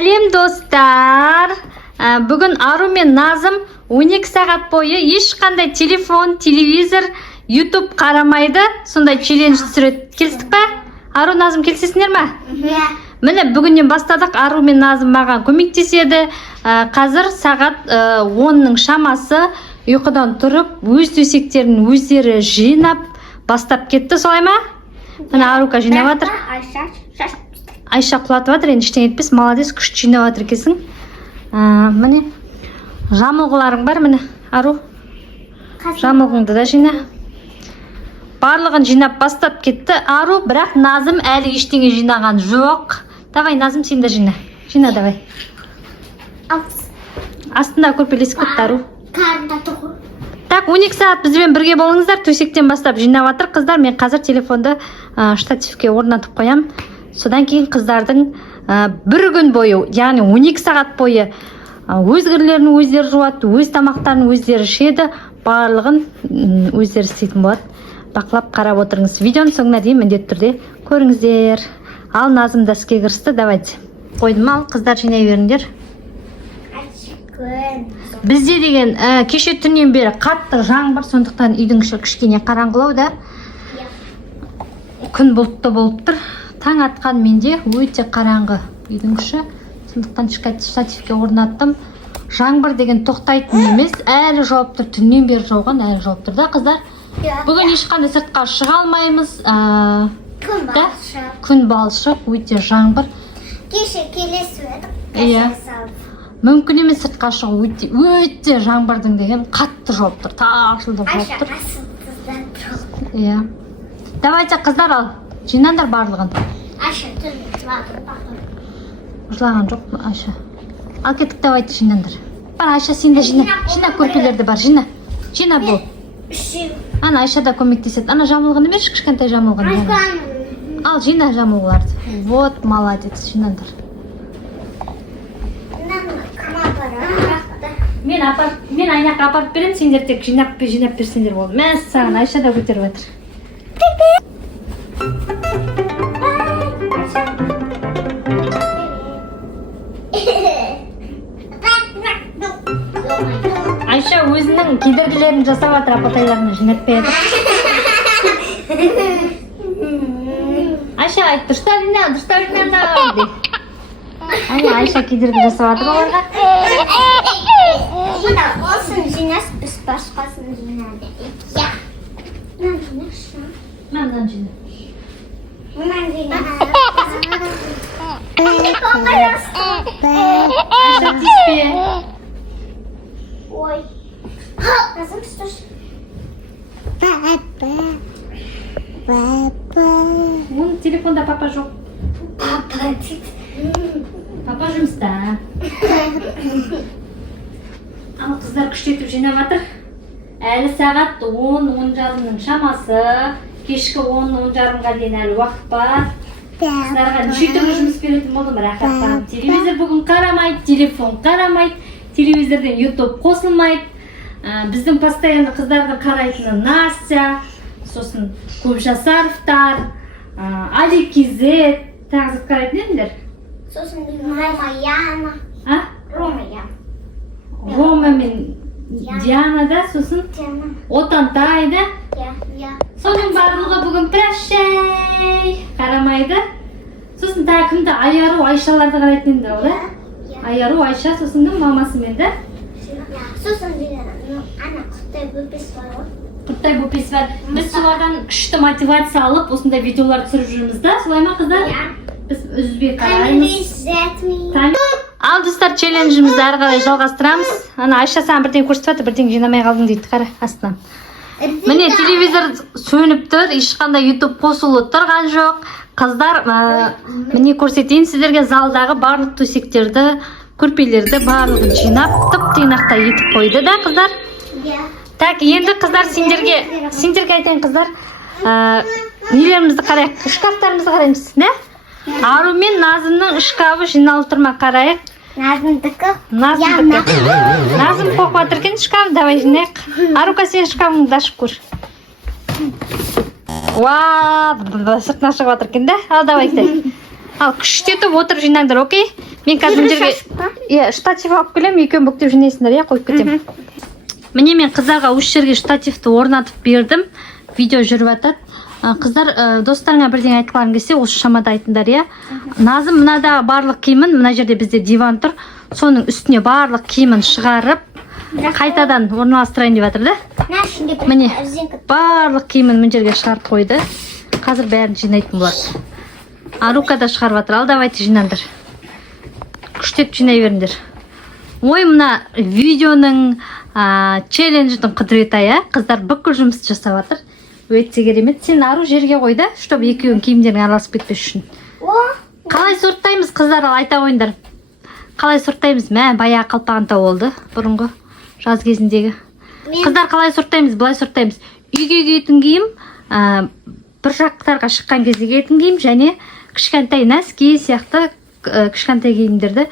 Сәлем достар. Бүгін Ару мен Назым 12 сағат бойы ешқандай телефон, телевизор, YouTube қарамайды. Сондай челлендж түсіреді. Келістік па? Ару, Назым, келісесіңдер ме? Міне бүгіннен бастадық. Ару мен Назым маған көмектеседі. Қазір сағат 10-ның шамасы. Ұйқыдан тұрып, өз төсектерін өздері жинап бастап кетті, солай ма? Міне Арука жинап жатыр. Айша құлатып жатыр, енді ештеңе етпес, молодец, күшті жинап жатыр екенсің. Міне жамылғыларың бар, міне Ару. Жамылғыңды да жина. Барлығын жинап бастап кетті Ару, бірақ Назым әлі ештеңе жинаған жоқ. Давай, Назым, сен де жина. Жина, давай. Астында көрпелесіп кетті Ару. Так, 12 сағат бізбен бірге болыңыздар. Төсектен бастап жинап жатыр қыздар. Мен қазір телефонды штативке орнатып қоям. Содан кейін қыздардың бір күн бойы, яғни 12 сағат бойы өз кірлерін өздері жуады, өз тамақтарын өздері ішеді, барлығын өздері істейтін болады. Бақылап қарап отырыңыз. Видеоның соңына дейін міндетті түрде көріңіздер. Ал Назым да іске кірісті. Давайте. Қойдым, ал қыздар жинай беріңдер. Бізде деген кеше түннен бері қатты жаңбыр, сондықтан үйдің іші кішкене қараңғылау да. Күн бұлтты болып тұр. Таң атқан менде өте қараңғы үйдің іші. Сондықтан штативке орнаттым. Жаңбыр деген тоқтайтын емес, әлі жауып тұр. Түннен бері жауған, әлі жауып тұр да, қыздар. Бүгін ешқандай сыртқа шыға алмаймыз. Күн балшық, өте жаңбыр. Кеше келесі едік. Мүмкін емес сыртқа шығу, өте жаңбырдың деген қатты жауып тұр. Ташылдып жауып тұр. Иә. Давайте қыздар, ал жинаңдар барлығын. Айша жылаған жоқ па Айша? Ал кеттік, давайте жинаңдар. Бар, Айша, сен де жина. Жина, көрпелерді бар, жина. Жина бұл. Ана Айша да көмектеседі. Ана жамылғыны берші, кішкентай жамылғыны. Ал жина жамылғыларды. Вот, молодец, жинаңдар. Мен Айнаққа апарып берем, сендер тек жинап берсеңдер болды. Мәс саған, Айша да көтеріп жатыр. Айша өзінің кедергілерін жасап жатыр, апатайларына жинатпай жатыр. Айша айт, дұрыстап жина. Айша кедергі жасап жатыр оларға. Olsun жинас, біз басқасын жинады. Мындан жина. Айша тиіспе. Ой. Назым, что ж? Оның телефонда папа жоқ. Папа дейді. Папа жұмыста. Ал қыздар күштетіп жинап жатыр. Әлі сағат 10-10:30-ның шамасы. Кешкі 10-10:30-ға дейін әлі уақыт бар. Қыздарға неше түрлі жұмыс беретін болдым, рахаттанып. Телевизор бүгін қарамайды, телефон қарамайды, телевизорден YouTube қосылмайды. Біздің постоянно қыздардың қарайтыны Настя, сосын Көпжасаровтар, Аликизет, тағызып қарайтын едіңдер? Сосын Ромаяна. Рома мен Диана да, сосын Отантай да. Соның барлығы бүгін прощай қарамайды. Сосын тағы кімді? Айару, Айшаларды қарайтын едіңдер ол да? Айару, Айша, сосын кім? Мамасымен да? Сосын ана Құттай Бөпес бар ғой. Құттай Бөпес бар. Біз солардан күшті мотивация алып, осындай видеолар түсіріп жүрміз да, солай ма қыздар? Біз үзбей қараймыз. Ал достар, челленджімізді ары қарай жалғастырамыз. Ана Айша саған бірден көрсетіп жатыр, бірден жинамай қалдың дейді, қара астынан. Міне телевизор сөніп тұр, ешқандай YouTube қосулы тұрған жоқ. Қыздар, міне көрсетейін сіздерге, залдағы барлық төсектерді, көрпелерді барлығын жинап, тып-тиынақтай етіп қойды да, қыздар. Так, енді қыздар, сендерге айтайын қыздар, нелерімізді қарайық, шкафтарымызды қараймыз, не? Ару мен Назымның шкафы жиналып тұрма, қарайық. Назымдікі? Назым қоқып жатыр екен шкаф, давай жинайық. Арука, сен шкафыңды ашып көр. Сыртына шығып жатыр екен да? Ал давай, ал күштетіп отырып жинаңдар, окей? Мен қазір мына жерге иә штатив алып келемін, екеуін бүктеп жинайсыңдар, иә, қойып кетемін. Міне мен қыздарға осы жерге штативті орнатып бердім. Видео жүріп жатады. Қыздар, достарыңа бірдеңе айтқыларың келсе, осы шамада айтыңдар, иә. Назым, мынада барлық киімін, мына жерде бізде диван тұр. Соның үстіне барлық киімін шығарып, қайтадан орналастырайын деп жатыр да. Міне барлық киімін мына жерге шығарып қойды. Қазір бәрін жинайтын болар. Арука да шығарып жатыр. Ал давайте жинаңдар. Күштеп жинай беріңдер. Ой, мына видеоның челлендждің құдіреті, иә. Қыздар бүкіл жұмысты жасап жатыр. Өте керемет. Сен ару жерге қой да, чтобы екеуің киімдерің араласып кетпес үшін. Қалай сұрттаймыз, қыздар, айта қойыңдар. Қалай сұрттаймыз? Мә, баяғы қалпаған тау болды, бұрынғы жаз кезіндегі. Қыздар, қалай сұрттаймыз? Былай сұрттаймыз. Үйге киетін киім, бір жақтарға шыққан кезде киетін киім және кішкентай нәски сияқты кішкентай киімдерді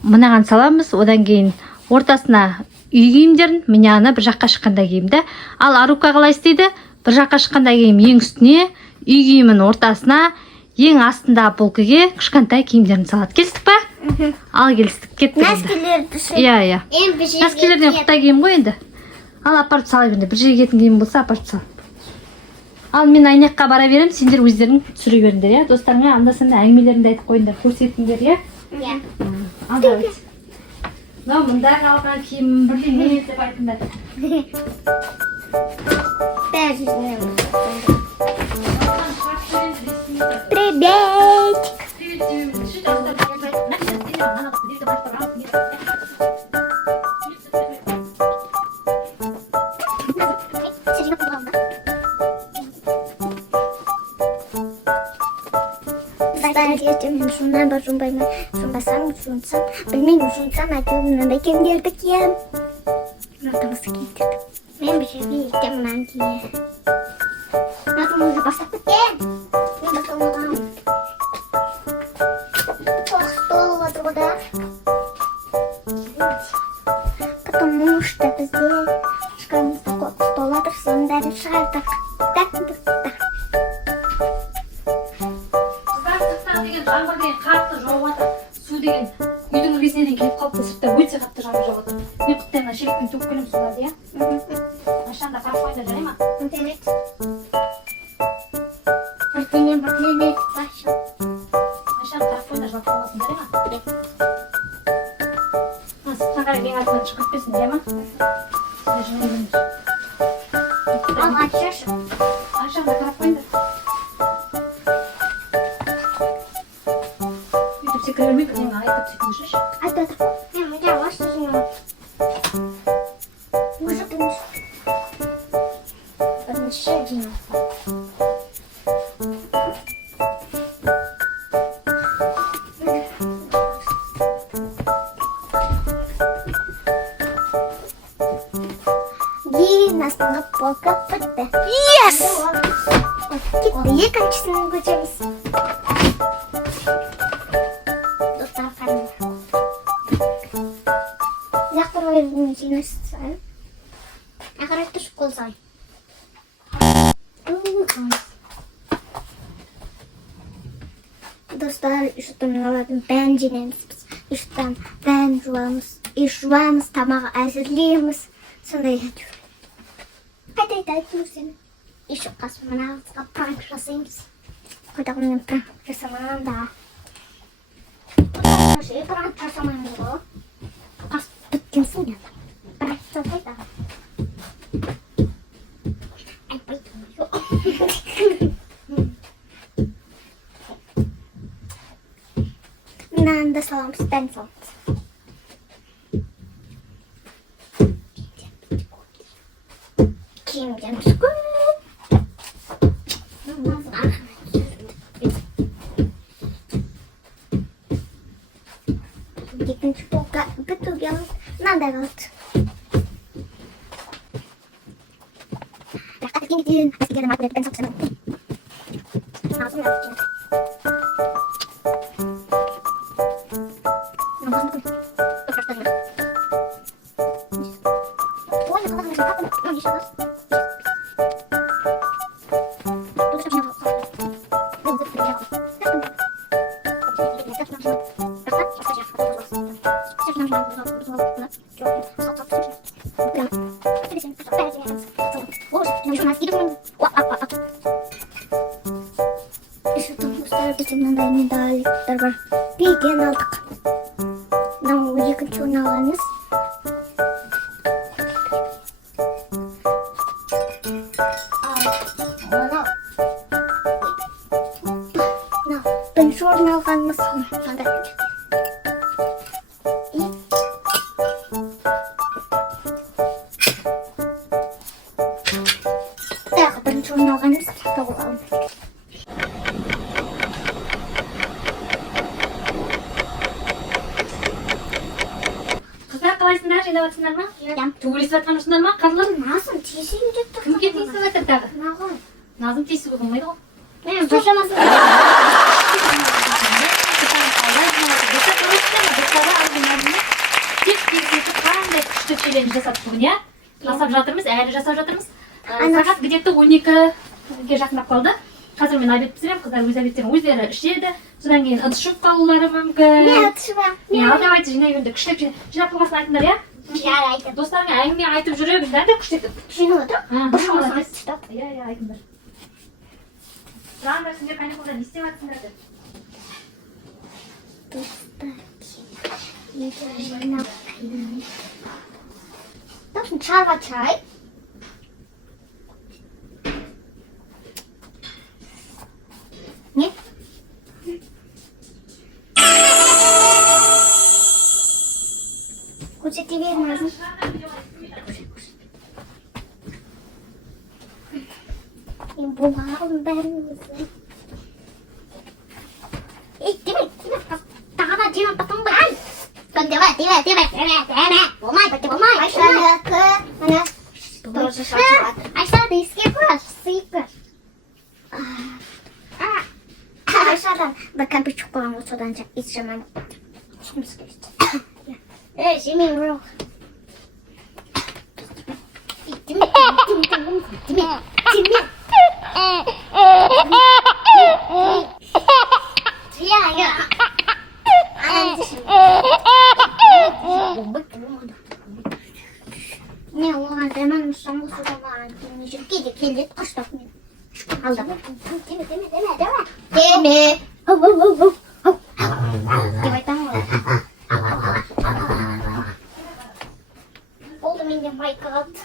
мынаған саламыз. Одан кейін ортасына үй киімдерін, мынаны бір жаққа шыққанда киімді. Ал Арука қалай істейді? Бір жаққа шыққанда киім ең үстіне, үй киімін ортасына, ең астында полкіге кішкентай киімдерін салады. Келістік па? Ал келістік. Кеттік. Нәскелерді ше. Иә. Нәскелерден құттай киім ғой енді. Ал апарып сала беріңдер. Бір жерге кетін киім болса апарып сал. Ал мен айнаққа бара берем, сендер өздерің түсіре беріңдер, иә. Достарыңа анда-санда әңгімелеріңді айтып қойыңдар, көрсетіңдер, иә. Иә. Ал давайте. Мынау мында қалған киім бірдеңе деп айтыңдар. Приветик. Мен шунdan бір жұмбаймын, жұмбасам, жұмсам, білмеймін, жұмсам, әйтеуір мынандай киімдерді киемін. Мынадамысы киіндірдім. Мен бір жерге ертең мынаны киемін. Мынадың өзі бастап кеткен. Мен бастап отырамын. Уақыт толып отыр ғой да. Потому что бізде шкафымызда көп стол отыр, соның бәрін шығардық. Жаңбыр деген қатты жауып жатыр. Су деген үйдің іргесіне дейін келіп қалыпты, сыртта өте қатты жаңбыр жауып жатыр. Мен құттайына шелекпен төгіп келемін суларды, иә? Ашанда қарап қойыңдар, жарай ма? Evet. Бірдеңе башы. Ашанда қарап қойыңдар, жауап қалмасын, жарай ма? Сыртқа қарай ең артынан шығып кетпесін, жарай ма? Сіздер жинай беріңдер. Ал açarsın. Ашанда қарап қойыңдар. Sekreterime kadar ayıp tutmuş. Hadi. Hemen yavaş düzgün. Uzatmış. Ben şey diyeyim. Giyin aslında polka bitti. Yes! Gitti. Yıkancısını göreceğiz. Arkadaşlar şokol say. Dostlar üstten alalım. Ben cinemiz. Üstten ben juvamız tamağı hazırlayımız. Sonra yatıyoruz. Hadi seni. İş kasmana ağzına prank rasayımız. Hadi onun prank rasamanın da. Bu şey prank rasamanın da. Kas bitkinsin ya. Prank rasamayı da. Ay bayılıyor. Nanda salam stencil. Kim canım sıkı? İkinci polka betul yang nanda kaldı. Rakat gini astiga mak ben sampai sana. Langsung ya. Ой, нужно откидывать. Еще там устраивать мындай медальдер бар. Биден алдық. Мынау екінші орын алғанбыз. Бірінші орын алғанбыз. Тағы бірінші орын алғанбыз. Қыздар қалайсыңдар, жинап жатсыңдар ма? Төбелесіп жатқан жоқсыңдар ма? Қарларың? Назым тиісейін деп тұр. Кімге тиісіп жатыр тағы? Маған. Назым тиісуге болмайды ғой. Мен дұршамасын. Қандай күшті челлендж жасап бүгін, иә? Жасап жатырмыз, әлі жасап жатырмыз. Сағат где-то 12-ге жақындап қалды. Қазір мен обед пісіремін, қыздар өз обедтерін өздері ішеді. Содан кейін ыдыс жуып қалулары мүмкін. Не ұтышыма? Давайте жинай енді күштеп жинап қойғасын айтыңдар, иә? Жарайды. Достарыңа әңгіме айтып жүріп, бәрі де күштетіп. Жинап отыр. Молодец. Иә, айтыңдар. Сұраңдар, сендер каникулда не істеп жатсыңдар деп. Должен чай чай. Нет? Куча тебе нужно. И бумагу берем. Эй, тебе, тағана жинап батың ба? Көн тебе. Болмай. Айшаныкі, міне. Тоже шашылады. Айшады еске құраш, сыйып көр. Айшадан бір кәмпешік қойған ғой, содан ес жаман. Жұмыс келді. Жемейін бұрық. Деме. Не, оған дәмін соңғы суға маған жүрге де келдет қаштап мен. Алдым. Деме. Деп айтам ғой. Болды менде майка қалды.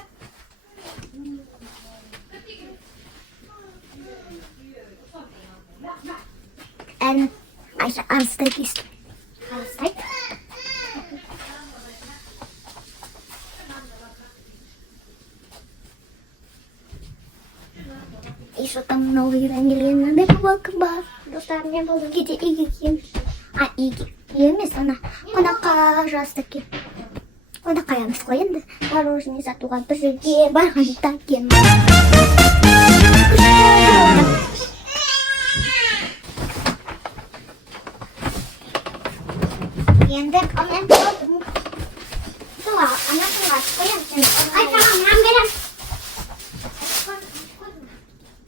Ayşe arasında geçtim. Arasındaydı. И что там новые рангелины, да, bakın. Dostlarım ne oldu? Gece iyi yemiş. İyi yemiş ona karastaki. Ona kayamış koyun da. Мороженое сатуға бір жерге барғанда келмей. Енді мен көрдім. Тұла, анасыға қоям сені. Ай, тамам, мынан берем.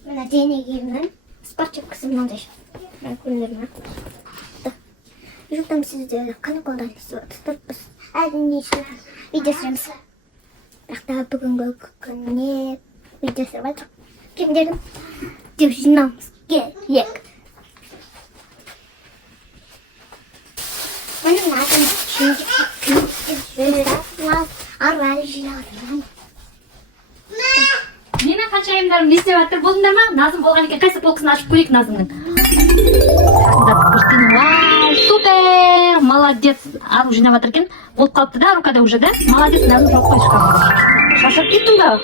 Мына денегемнің спортивкасы мынандай. Мен көндірме. Жүрдім сіздер каникулдан тұрыппыз. Әлі видео түсіреміз. Бірақ бүгінгі күніне видео түсіріп жатырмыз. Кімдердің деп жинауымыз керек. Benim adım şimdi arvali jilağım. Менің қаншайымдарым не істеп жатыр болдыңдар ма? Назым болған екен, қайсы полкасын ашып көрейік Назымның. Вау, супер! Молодец! Ару жинап жатыр екен. Болып қалыпты да, рукада уже, да? Молодец, Назым жоқ қой шкафқа. Шаршап кеттің ба?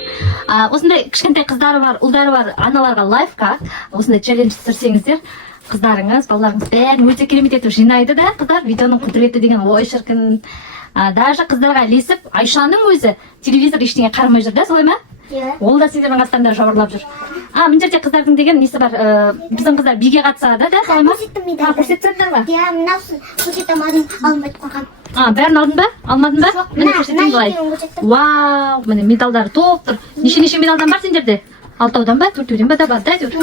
Осындай кішкентай қыздары бар, ұлдары бар аналарға лайфқа осындай челлендж түсірсеңіздер, қыздарыңыз, балаларыңыз бәрін өте керемет етіп жинайды да, қыздар, видеоның құдіреті деген ой шіркін. Даже қыздарға ілесіп, Айшаның өзі телевизор ештеңе қарамай жүр да, солай ма? Ол да сендердің астарында жауырлап жүр. Мына жерде қыздардың деген несі бар, біздің қыздар биге қатысады да, солай ма? Көрсетсеңдер ма? Иә, мынаусын көрсетемадым, алмайды қойған. Бәрін алдың ба? Алмадың ба? Міне көрсетейін былай. Вау, міне медалдары топ тұр. Неше медалдан бар сендерде? 6-аудан ба? 4-еуден ба да бар да? 1, 2,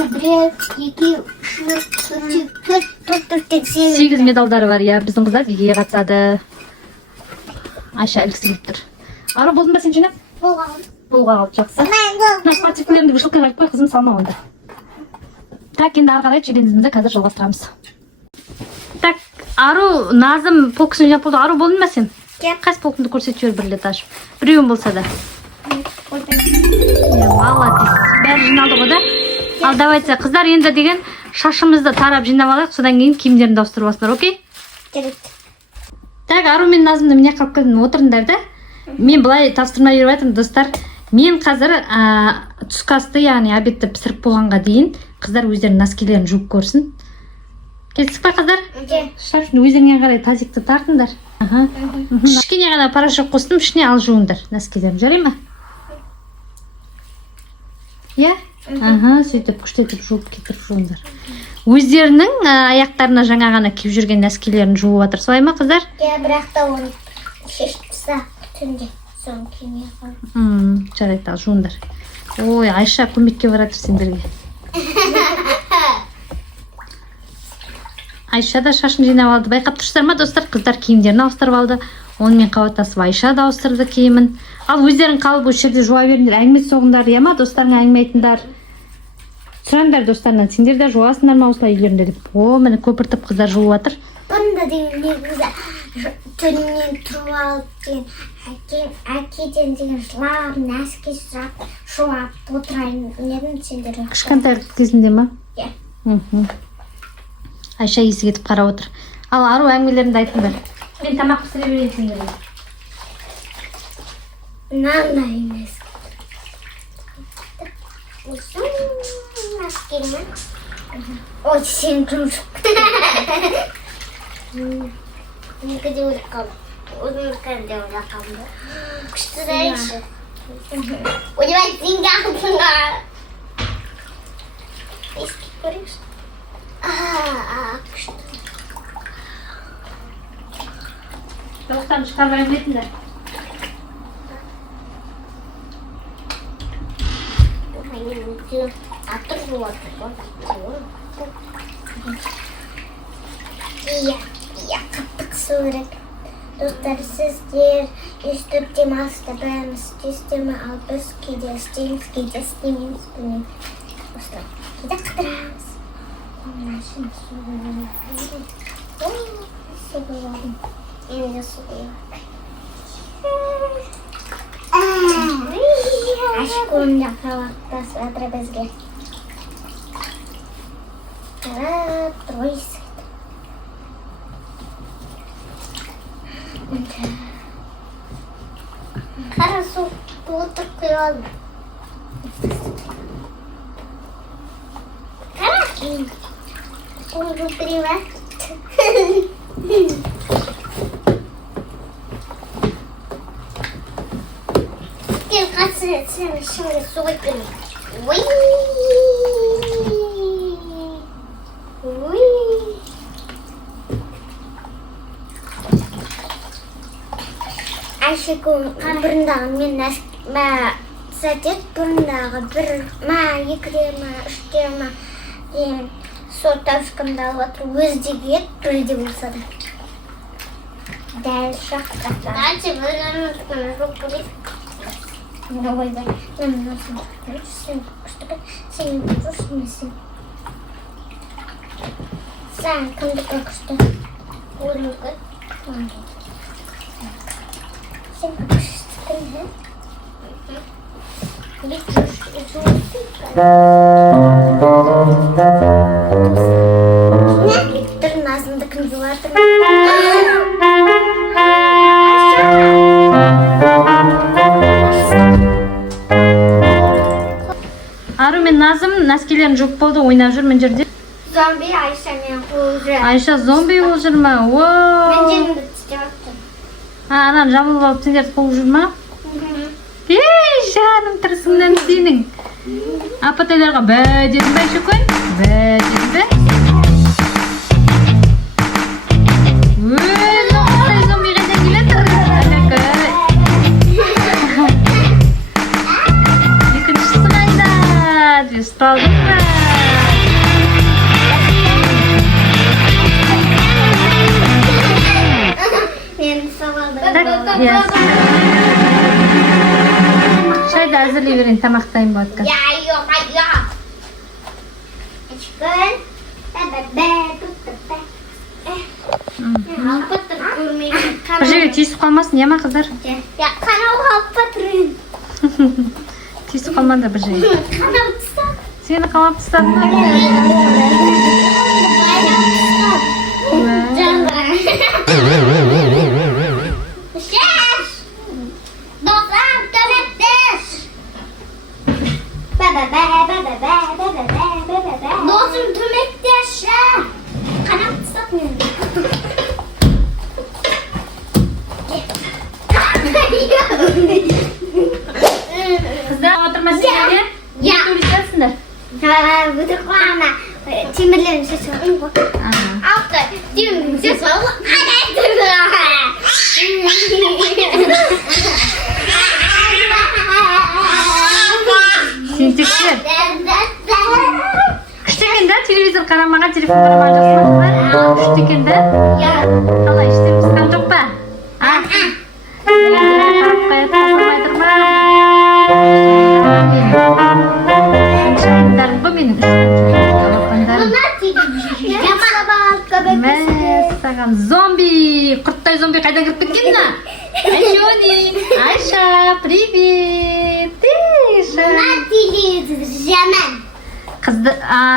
3, 4, 8 медалдары бар, иә, біздің қыздар бигеге қатысады. Айша ілгісі келіп тұр. Ару болдың ба сен жинап? Болған. Болға қалып жақсы. Наш партикулерімді вышылкаға айтпай қызым салма онда. Так, енді ары қарай челленджімізді қазір жалғастырамыз. Так, Ару, Назым полкасын жинап болды. Ару болдың ба сен? Қайсы полкыңды көрсетіп жібер бір рет ашып. Біреуін болса да. Молодец. Бәрі жиналды ғой да? Ал давайте, қыздар енді деген шашымызды тарап жинап алайық, содан кейін киімдерін ауыстырып аласыздар, окей? Так, Ару мен Назымды міне қалып келдім, отырыңдар да. Мен былай тапсырма беріп айтырмын, достар. Мен қазір түскі асты, яғни обедті пісіріп болғанға дейін қыздар өздерінің носкилерін жуып көрсін. Келістік па, қыздар? Шашын өздеріңе қарай тазикті тартыңдар. Кішкене ғана порошок қостым, ішіне ал жуыңдар носкилерін. Жарай ма? Иә? Сөйтіп күштетіп жуып кетіріп жуыңдар. Өздерінің аяқтарына жаңа ғана киіп жүрген носкилерін жуып жатыр. Солай ма, қыздар? Иә, бірақ та оны шешіп тастап түнде соны киіне қойып. Жарайды, ал жуыңдар. Ой, Айша көмекке баратыр сендерге. Айша да шашын жинап алды. Байқап тұрсыздар ма, достар? Қыздар киімдерін ауыстырып алды. Онымен қабаттасып Айша да ауыстырды киімін. Ал өздерің қалып осы жерде жуа беріңдер, әңгіме соғыңдар, иә ма? Достарыңа әңгіме айтыңдар. Сұраңдар достарынан, сендер де жуасыңдар ма осылай үйлеріңде деп. О, міне көпіртіп қыздар жуып жатыр. Бұнда деген негізі түннен тұрып алып деген әкеден деген жылап, нәски сұрап, жуап отырайын недім сендерге. Кішкентай кезінде ма? Иә. Айша есі кетіп қарап отыр. Ал Ару әңгімелеріңді айтыңдар. Мен тамақ пісіре берейін сендерге. Мынандай емес. Uzun maskeyle. O çiçeğin kurmuş. Ne kadar uğraşkalım. Uzun kadar uğraşkalım. Kuştu da hiç. O da ben zingan. Eski görüyoruz. Kuştu. Dostlarım çıkarmayın dediler. Iya, kaptık soğuk. Dostlar sizler üstüp demasta ben sistemi alpes gideceğiz benim. Dostlar gidip kıdırağız. Onlar şimdi su bulalım. Yine su bulalım. Aşk olunca pravakta sıra bezge. Тройс. Хорошо, вот такой он. Хорошо. Уже привет. Gel kaçsın seni şimdi soykun. Vıy. Ayşegül bırındağı men sadet bırındağı bir yıkırma üstürme diyen sol tavşkımda otur özdegi birde bolsa da. Däl şakta. Açı böyle çok polis. Ne var ben? Ben nasıl? Sen duruşmasın. Sen kimde kokuştu? Oğlum kız. Sen kokuştun he? Bir kuş ne? Dur Nazım'da kınzı vardı. Ару мен Назым носкилерін жуып болды, ойнап жүр мына жерде. Зомби Айша мен қуып. Айша зомби болып жүр ма? Мен жеңімді тістеп аттым. Ананы жабылып алып сендерді қуып жүр ма? Ей, жаным тырысыңнан сенің. Апатайларға бә дедің бә Шөкөн? Бә дедің бә? Өзі қандай зомби қайдан келетір? Әлекай. Екіншісі қайда? Ұсталдың ба? Мен сауалды. Hadi hazırlayıverin tamaqtayın bu atkan. Ya yok yok. Çıkın. Bir жерге түйісіп қалмасын, ема қыздар? Ya kanal kapatırın. Түйісіп қалмаңдар бір жерге. Kanal tutsak. Сені қамап тастадым ба? Dostum tömekteş ya. Kanal tutsak mı? Қыздар отырмасын жерге? Ya. Сөйлесесіңдер. Budur bana. Timirlerin sesi var. Altta timirlerin sesi var. Сентектер. Күшті екен да, телевизор қарамаған, телефон қарамаған жақсы. Күшті екен да. Қалай іштеміз қан жоқ па? Қарап қайып қасылмай тұр ма? Шайындарым ғой менің Мәссаған, зомби! Құрттай зомби қайдан кіріп кеткен мына? Айшони! Айша, привет!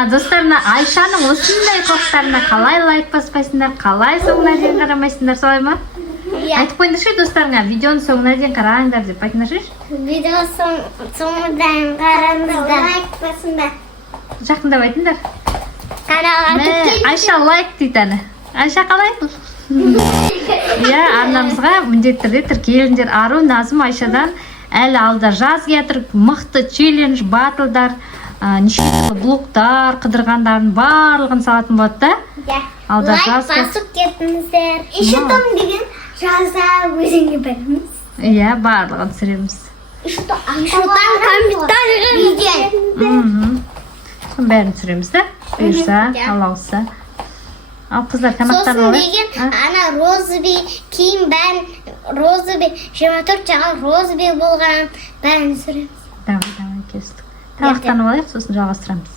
Достарына Айшаның осындай қылықтарына қалай лайк баспайсыңдар, қалай соңына дейін қарамайсыңдар, солай ма? Айтып қойыңдаршы достарыңа, видеоның соңына дейін қараңдар деп айтыңдаршы. Видео соңына дейін қараңыздар. Лайк басыңдар. Жақындап айтыңдар. Каналға Айша лайк дейді әні. Айша қалай бұл? Иә, арнамызға міндетті түрде тіркеліңдер. Ару, Назым Айшадан әлі алда жаз кетір, мықты челлендж, батылдар, неше түрлі блоктар, қыдырғандардың барлығын салатын болады да. Алда жаз кетір. Лайк басып кетіңіздер. Ишітім деген жазда өзіңе біліңіз. Иә, барлығын түсіреміз. Ишітім комментарий видео. Бәрін түсіреміз да. Бұйырса, алауса. Ал қыздар тамақтарын Сосын алайық. деген ана розыби кейін бәрін розыби 24 жағын розыби болған бәрін түсіреміз. Давай, кестік. Тамақтарын алайық, сосын жалғастырамыз.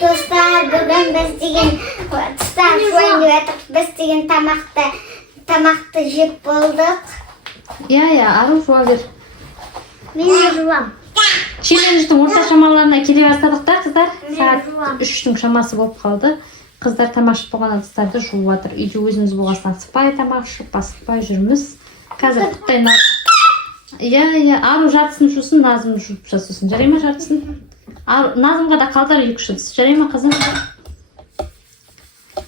Достар, бүгін біз деген тұстан шойын өтіп, біз деген тамақты жеп болдық. Иә, ару жуа бер. Мен де жуам. Челлендждің орта шамаларына келе бастадық та, қыздар. Сағат 3-тің шамасы болып қалды. Қыздар тамақ ішіп болған ыдыстарды жуып жатыр. Үйде өзіміз болғасын асықпай тамақ ішіп, басықпай жүрміз. Қазір құттайын. Иә, ару жартысын жусын, Назым жуып жасасын. Жарай ма жартысын? Назымға да қалдар 2-3 ыдыс. Жарай ма қызым?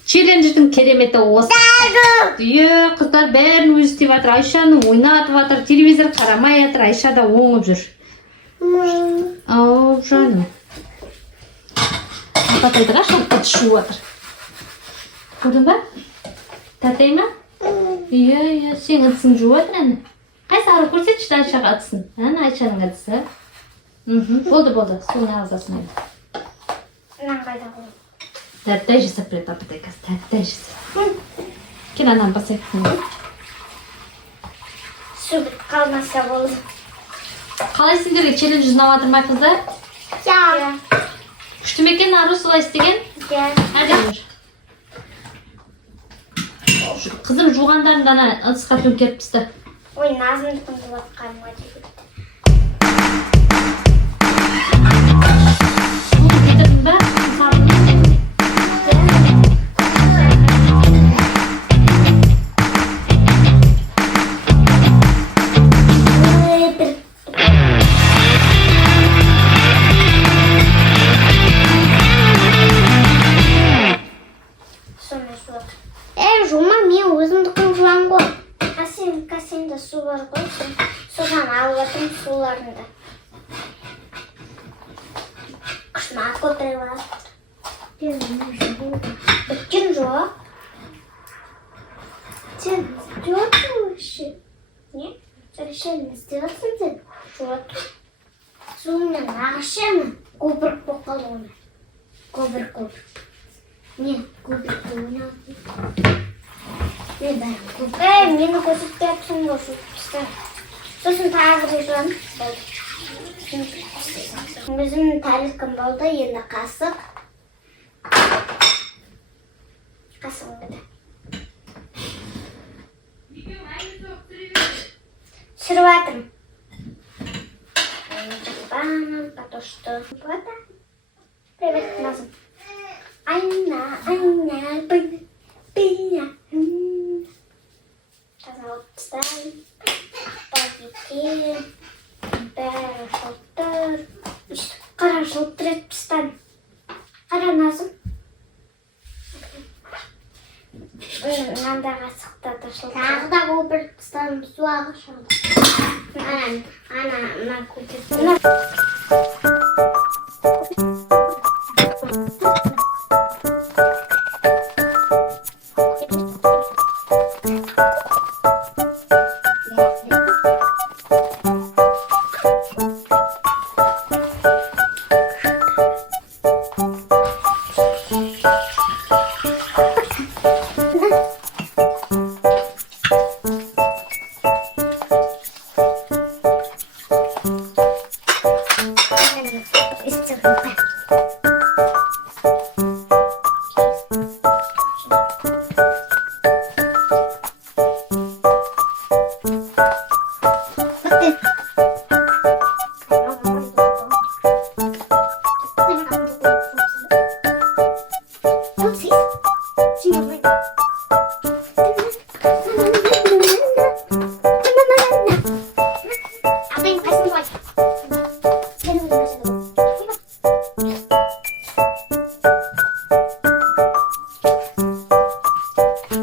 Челлендждің кереметі осы. Иә, қыздар бәрін өзі істеп жатыр. Айшаны ойнатып жатыр, телевизор қарамай жатыр. Айша да оңып жүр. Ау, жаным. Татайдыға шақпат шу жатыр. Көрдің ба? Татай ма? Иә, сен ыдысын жуып жатыр әні. Қайсы ару көрсетші Айшаға ыдысын. Әні Айшаның ыдысы. Болды. Соны ағызасын әні. Мынаны қайда қойып. Тәттай жасап береді апатай қазір. Тәттай жасап. Кел ананы басайық. Су қалмаса болды. Қалай сендерге челлендж ұнап жатыр ма қыздар? Ja. Күшті ме екен ару солай істеген? Ja. Әді. Қызым жуғандарын да ыдысқа төңкеріп тысты. Ой, Назымдікін жуап қалма деп. Суды кетірдің ба? Жума, мен өзімдікін жуам ғой. Касенде су бар ғой. Содан алып жатырмын суларында. Қышына көпіріп алып. Біткен жоқ. Сен істеуатсың вообще? Не? Решение істеуатсың сен? Жоқ. Суымен ағашамын. Көпірік болып қалды оны. Көпірік. Не, көпірік ойнап. Не бәрі. Мені көрсетпепсің ғой, сөйтіпсің. Сосын тағы бір жуам. Өзімнің тәрілкім болды, енді қасық. Қасығым қыда. Сүріп атырым. Потому что... Привет, Назым. Айна, пыня. Тазалап тастайын. Пакетке. Бәрі жылтыр. Қара жылтыр етіп тастайын. Қара, Назым. Мынандай қасықта да жылтыр. Тағы да көпіріп тастайын. Суағы шығады. Ана көтесі.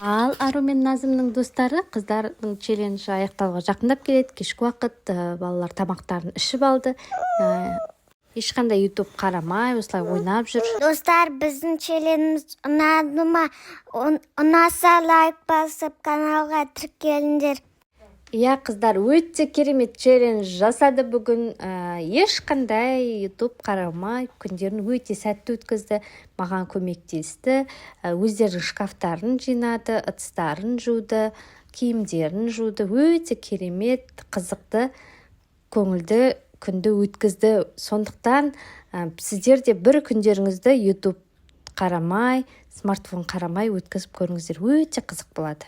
Ал Ару мен Назымның достары қыздардың челленджі аяқталуға жақындап келеді. Кешкі уақыт балалар тамақтарын ішіп алды. Ешқандай YouTube қарамай, осылай ойнап жүр. Достар, біздің челленджіміз ұнады ма? Ұнаса лайк басып, каналға тіркеліңдер. Иә, қыздар өте керемет челлендж жасады бүгін. Ешқандай YouTube қарамай, күндерін өте сәтті өткізді. Маған көмектесті. Өздерінің шкафтарын жинады, ыдыстарын жуды, киімдерін жуды. Өте керемет, қызықты, көңілді күнді өткізді. Сондықтан сіздер де бір күндеріңізді YouTube қарамай, смартфон қарамай өткізіп көріңіздер. Өте қызық болады.